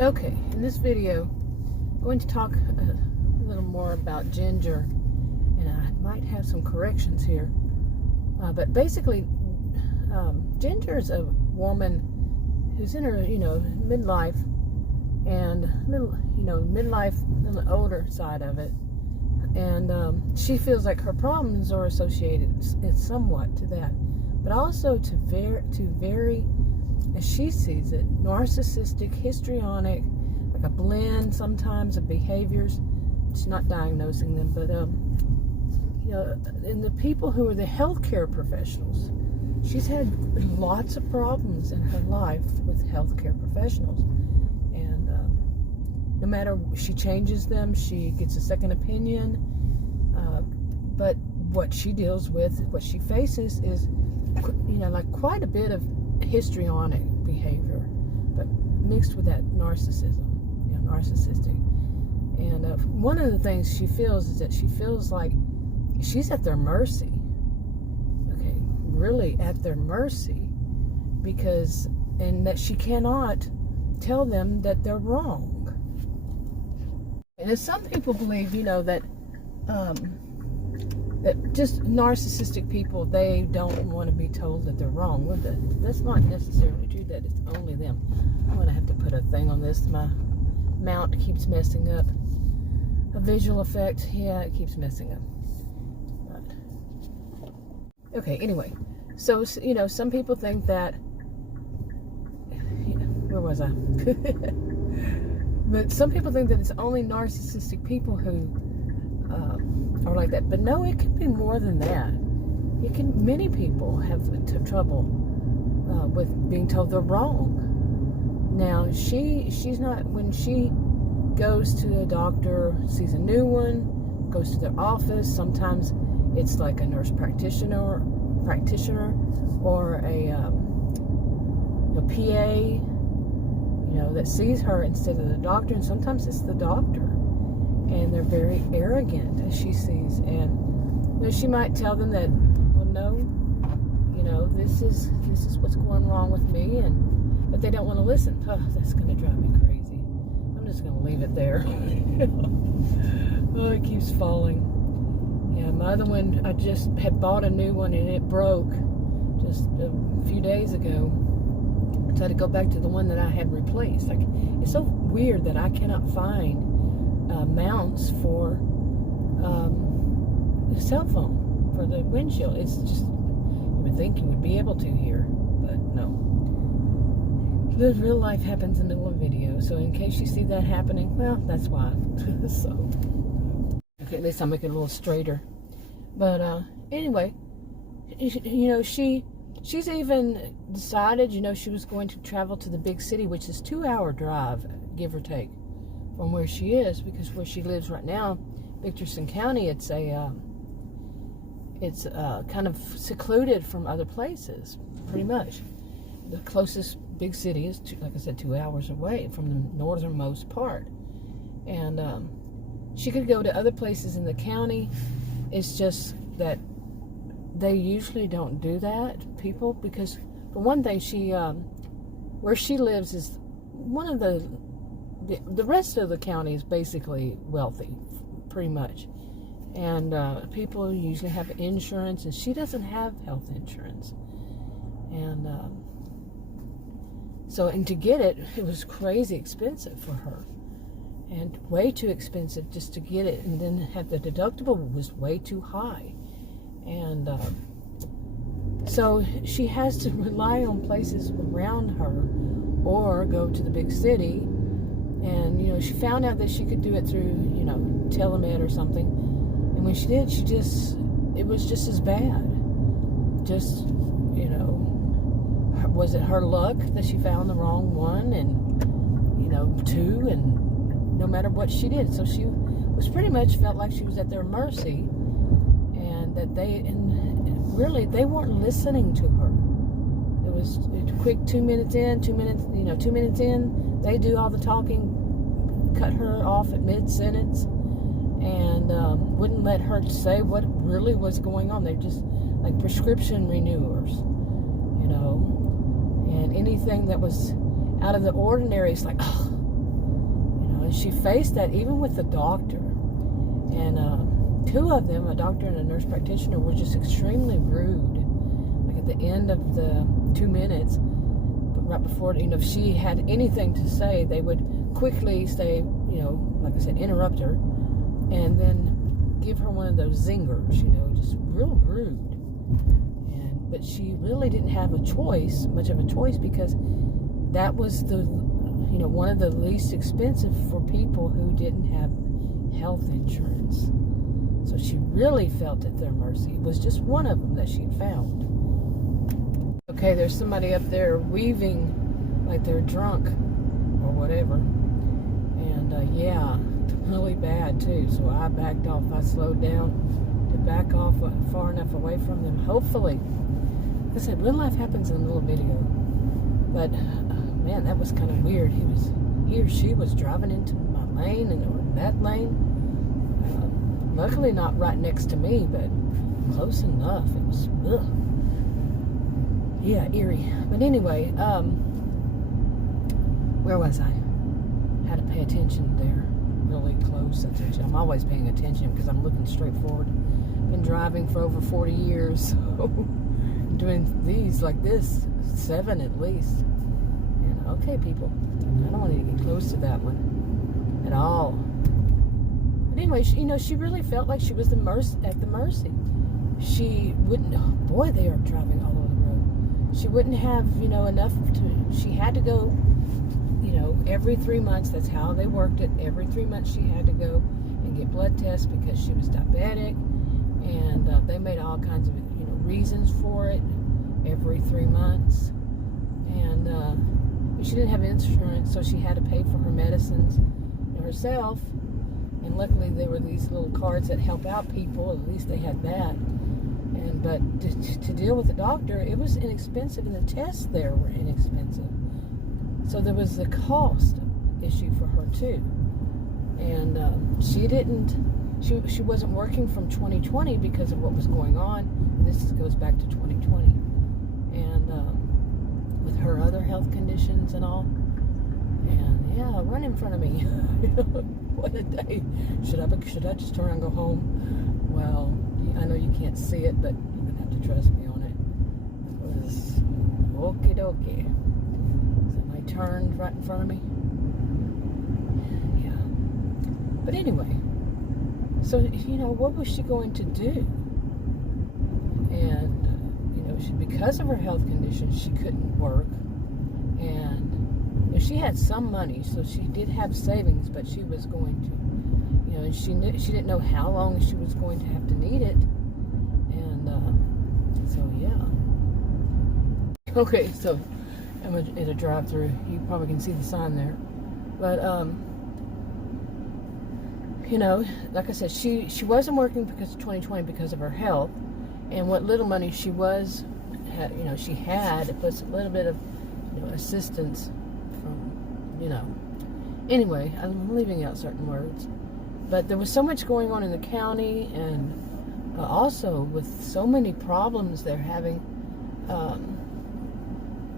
Okay, in this video, I'm going to talk a little more about Ginger, and I might have some corrections here. But basically, Ginger is a woman who's in her, midlife, and midlife on the older side of it, and she feels like her problems are associated somewhat to that, but also to very, as she sees it, narcissistic, histrionic, like a blend sometimes of behaviors. She's not diagnosing them, but and the people who are the healthcare professionals, she's had lots of problems in her life with healthcare professionals, and no matter, she changes them, she gets a second opinion, but what she deals with, what she faces is, like quite a bit of histrionic behavior, but mixed with that narcissism, narcissistic. And one of the things she feels is that she feels like she's at their mercy. Okay, really at their mercy, and that she cannot tell them that they're wrong. And as some people believe, that that just narcissistic people, they don't want to be told that they're wrong. Well, that's not necessarily true, that it's only them. I'm going to have to put a thing on this. My mount keeps messing up. A visual effect, yeah, it keeps messing up. But, okay, anyway. So, some people think that, where was I? But some people think that it's only narcissistic people who are like that, but no, it can be more than that. Many people have trouble with being told they're wrong. Now, she's not, when she goes to a doctor, sees a new one, goes to their office, sometimes it's like a nurse practitioner or a PA, that sees her instead of the doctor, and sometimes it's the doctor. And they're very arrogant, as she sees. And she might tell them that, well, no, this is what's going wrong with me, but they don't want to listen. Oh, that's going to drive me crazy. I'm just going to leave it there. Oh, it keeps falling. Yeah, my other one, I just had bought a new one and it broke just a few days ago. So I had to go back to the one that I had replaced. Like, it's so weird that I cannot find mounts for the cell phone, for the windshield. It's just, you would think you would be able to here, but no. The real life happens in the middle of video, so in case you see that happening, well, that's why. So, okay, at least I'll make it a little straighter. But anyway, she's even decided, she was going to travel to the big city, which is 2-hour drive, give or take, from where she is, because where she lives right now, Victorson County, it's kind of secluded from other places, pretty much. The closest big city is, like I said, 2 hours away from the northernmost part. And she could go to other places in the county. It's just that they usually don't do that, people, because for one thing, where she lives is one of the rest of the county is basically wealthy, pretty much. And people usually have insurance, and she doesn't have health insurance. And and to get it, it was crazy expensive for her. And way too expensive just to get it. And then have the deductible was way too high. And so she has to rely on places around her or go to the big city. And, she found out that she could do it through, telemed or something. And when she did, it was just as bad. Just, was it her luck that she found the wrong one and, two, and no matter what she did. So she was pretty much felt like she was at their mercy, and that really, they weren't listening to her. It was a quick 2 minutes in, 2 minutes in, they do all the talking, cut her off at mid-sentence, and wouldn't let her say what really was going on. They're just like prescription renewers, and anything that was out of the ordinary, it's like, oh, And she faced that even with the doctor. And two of them, a doctor and a nurse practitioner, were just extremely rude. Like at the end of the 2 minutes, right before, if she had anything to say, they would quickly say, like I said, interrupt her, and then give her one of those zingers, just real rude. But she really didn't have much of a choice, because that was one of the least expensive for people who didn't have health insurance. So she really felt at their mercy. It was just one of them that she'd found. Okay, there's somebody up there weaving like they're drunk or whatever. And yeah, really bad too. So I backed off. I slowed down to back off far enough away from them. Hopefully, like I said, real life happens in a little video. But man, that was kind of weird. He or she was driving into my lane or that lane. Luckily not right next to me, but close enough. It was, yeah, eerie. But anyway, where was I? Had to pay attention there, really close attention. I'm always paying attention because I'm looking straight forward. Been driving for over 40 years, so doing these like this, 7 at least. And okay, people, I don't want to get close to that one at all. But anyway, she really felt like she was at the mercy. She wouldn't. Oh boy, they are driving all over the road. She wouldn't have, enough to. She had to go, every 3 months. That's how they worked it. Every 3 months, she had to go and get blood tests because she was diabetic, and they made all kinds of, reasons for it. Every 3 months, and she didn't have insurance, so she had to pay for her medicines herself. And luckily, there were these little cards that help out people. At least they had that. But to deal with the doctor, it was inexpensive, and the tests there were inexpensive. So there was the cost issue for her too. And she wasn't working from 2020 because of what was going on. And this goes back to 2020. And with her other health conditions and all. And yeah, run in front of me. What a day. Should I just turn around and go home? Well, I know you can't see it, but you're going to have to trust me on it. It was okie dokie. Somebody turned right in front of me. Yeah. But anyway, so, what was she going to do? And, because of her health conditions, she couldn't work. And she had some money, so she did have savings, but she was going to, and she didn't know how long she was going to have to need it. And so yeah. Okay, so I'm at a drive-through. You probably can see the sign there, but like I said, she wasn't working because of 2020 because of her health, and what little money she had, it was a little bit of assistance from, anyway, I'm leaving out certain words, but there was so much going on in the county, and also with so many problems they're having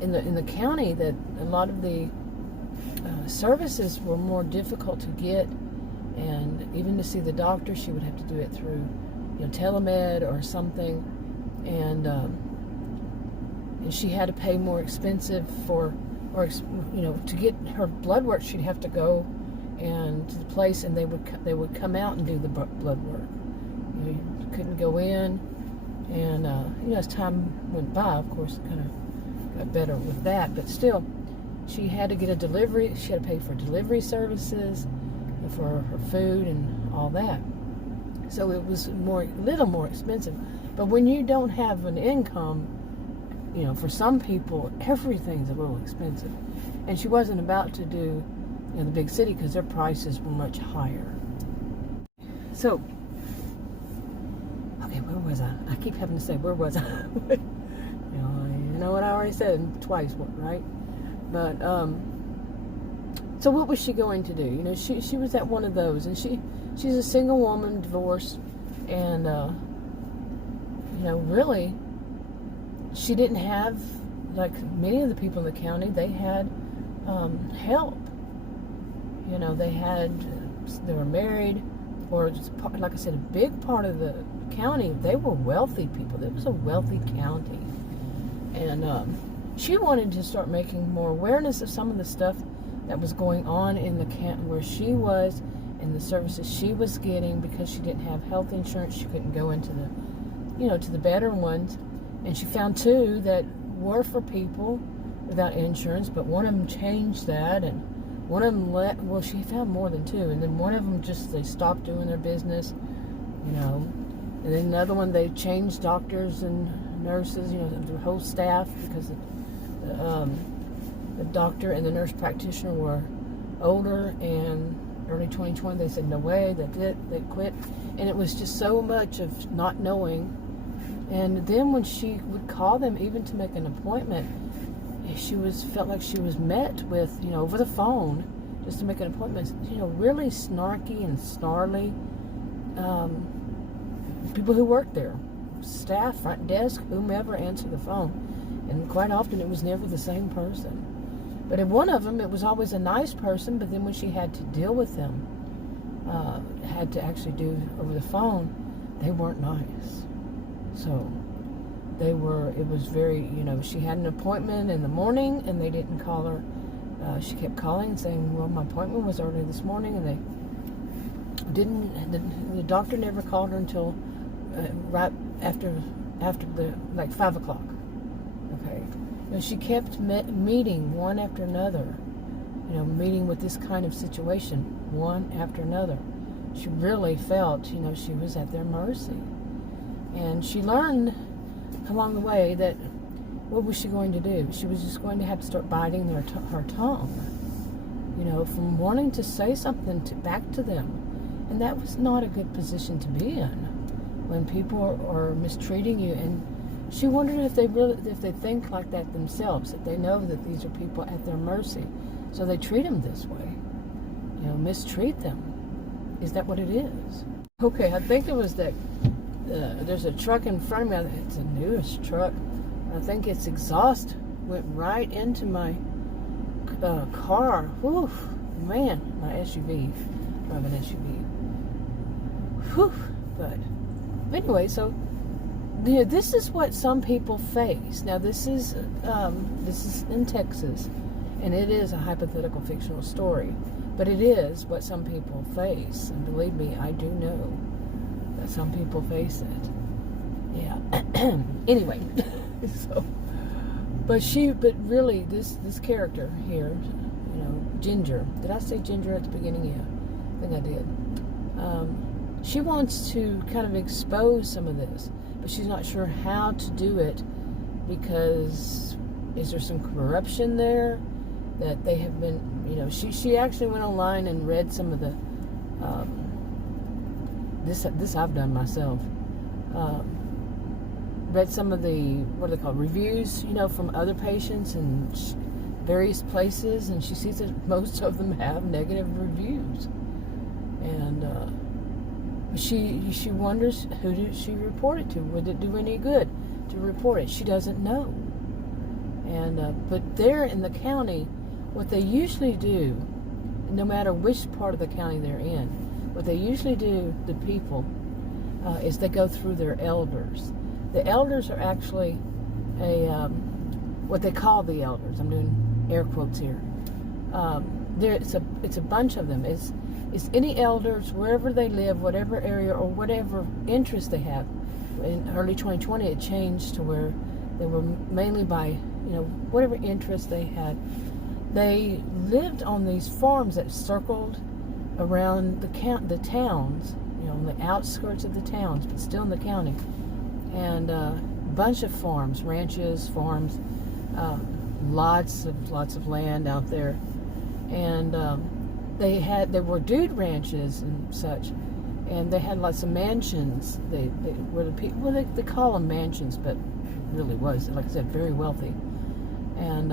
in the county, that a lot of the services were more difficult to get, and even to see the doctor, she would have to do it through telemed or something, and she had to pay more expensive to get her blood work. She'd have to go and to the place, and they would come out and do the blood work. You couldn't go in, and as time went by, of course, it kind of got better with that. But still, she had to get a delivery. She had to pay for delivery services, for her food and all that. So it was a little more expensive. But when you don't have an income, for some people, everything's a little expensive. And she wasn't about to do the big city because their prices were much higher. So, okay, where was I? I keep having to say, where was I? You know what I already said twice, right? But, so what was she going to do? She was at one of those, and she's a single woman, divorced, and, really, she didn't have, like many of the people in the county, they had help. You know, they were married, or just, like I said, a big part of the county, they were wealthy people. It was a wealthy county. And she wanted to start making more awareness of some of the stuff that was going on in the county where she was, and the services she was getting, because she didn't have health insurance. She couldn't go into the, to the better ones. And she found two that were for people without insurance, but one of them changed that, and one of them she found more than two, and then one of them they stopped doing their business, and then another one, they changed doctors and nurses, the whole staff, because the doctor and the nurse practitioner were older, and early 2020 they said no way, that's it, they quit. And it was just so much of not knowing. And then when she would call them even to make an appointment, she felt like she was met with, over the phone, just to make an appointment, really snarky and snarly people who worked there, staff, front desk, whomever answered the phone. And quite often it was never the same person. But in one of them, it was always a nice person, but then when she had to deal with them, had to actually do over the phone, they weren't nice. So it was very, she had an appointment in the morning and they didn't call her. She kept calling and saying, well, my appointment was early this morning, and the doctor never called her until right after the, 5 o'clock. Okay. She kept meeting one after another, meeting with this kind of situation, one after another. She really felt, she was at their mercy. And she learned along the way that, what was she going to do? She was just going to have to start biting her tongue, from wanting to say something back to them. And that was not a good position to be in when people are mistreating you. And she wondered if they think like that themselves, that they know that these are people at their mercy, so they treat them this way, mistreat them. Is that what it is? Okay, I think it was that. There's a truck in front of me. It's a newest truck. I think its exhaust went right into my car. Whew, man, my SUV. I have an SUV. Whew. But anyway, so this is what some people face. Now this is in Texas, and it is a hypothetical fictional story, but it is what some people face. And believe me, I do know that some people face it. Yeah. Anyway, but really, this character here, Ginger. Did I say Ginger at the beginning? Yeah, I think I did. She wants to kind of expose some of this, but she's not sure how to do it, because is there some corruption there that they have been, she actually went online and read some of the this I've done myself. Read some of the, what are they called, reviews, from other patients and various places, and she sees that most of them have negative reviews. And she wonders, who did she report it to? Would it do any good to report it? She doesn't know. And but there in the county, what they usually do, no matter which part of the county they're in, what they usually do, the people, is they go through their elders. The elders are actually what they call the elders. I'm doing air quotes here. It's a bunch of them. It's any elders, wherever they live, whatever area or whatever interest they have. In early 2020, it changed to where they were mainly by, whatever interest they had. They lived on these farms that circled around the towns, on the outskirts of the towns, but still in the county. And a bunch of farms, ranches, farms, lots of land out there. And they were dude ranches and such, and they had lots of mansions. They were the people, well, they call them mansions, but it really was, like I said, very wealthy. And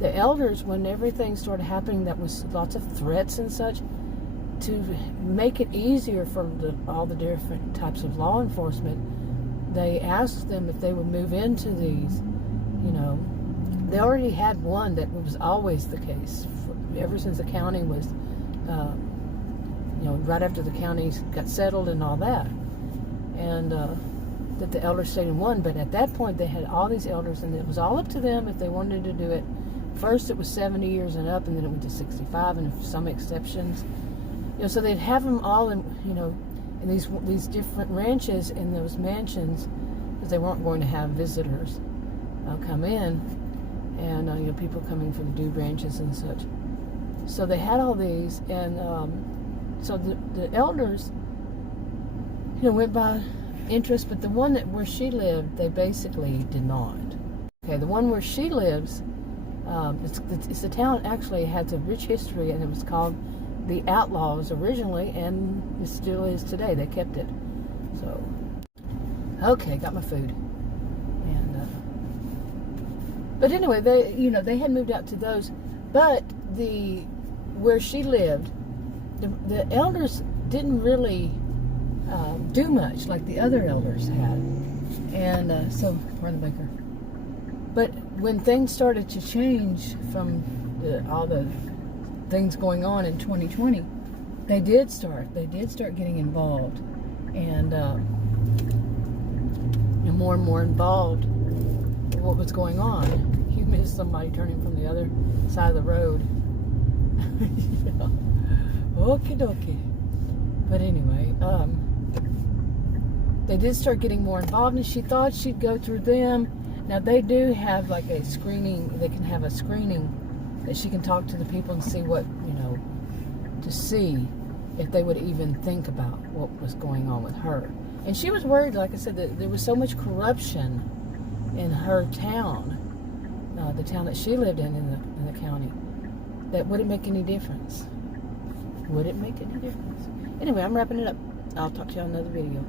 the elders, when everything started happening, that was lots of threats and such, to make it easier for all the different types of law enforcement, they asked them if they would move into these. They already had one that was always the case ever since the county was right after the counties got settled and all that. And that the elders stayed in one. But at that point, they had all these elders, and it was all up to them if they wanted to do it. First, it was 70 years and up, and then it went to 65, and some exceptions. So they'd have them all in, in these different ranches in those mansions, because they weren't going to have visitors come in, and people coming from the dude ranches and such. So they had all these, and so the elders, went by interest, but the one where she lived, they basically did not. Okay, the one where she lives, it's a town actually has a rich history, and it was called the Outlaws originally, and it still is today. They kept it. So, okay, got my food, and but anyway, they had moved out to those, but where she lived, the elders didn't really do much like the other elders had, and so run the baker. But when things started to change from all the things going on in 2020, they did start getting involved, and more and more involved in what was going on. You missed somebody turning from the other side of the road. Okie dokie. But anyway, they did start getting more involved, and she thought she'd go through them. Now they do have like a screening. They can have a screening that she can talk to the people and see what, to see if they would even think about what was going on with her. And she was worried, like I said, that there was so much corruption in her town, the town that she lived in the county, that would it make any difference? Would it make any difference? Anyway, I'm wrapping it up. I'll talk to you on another video.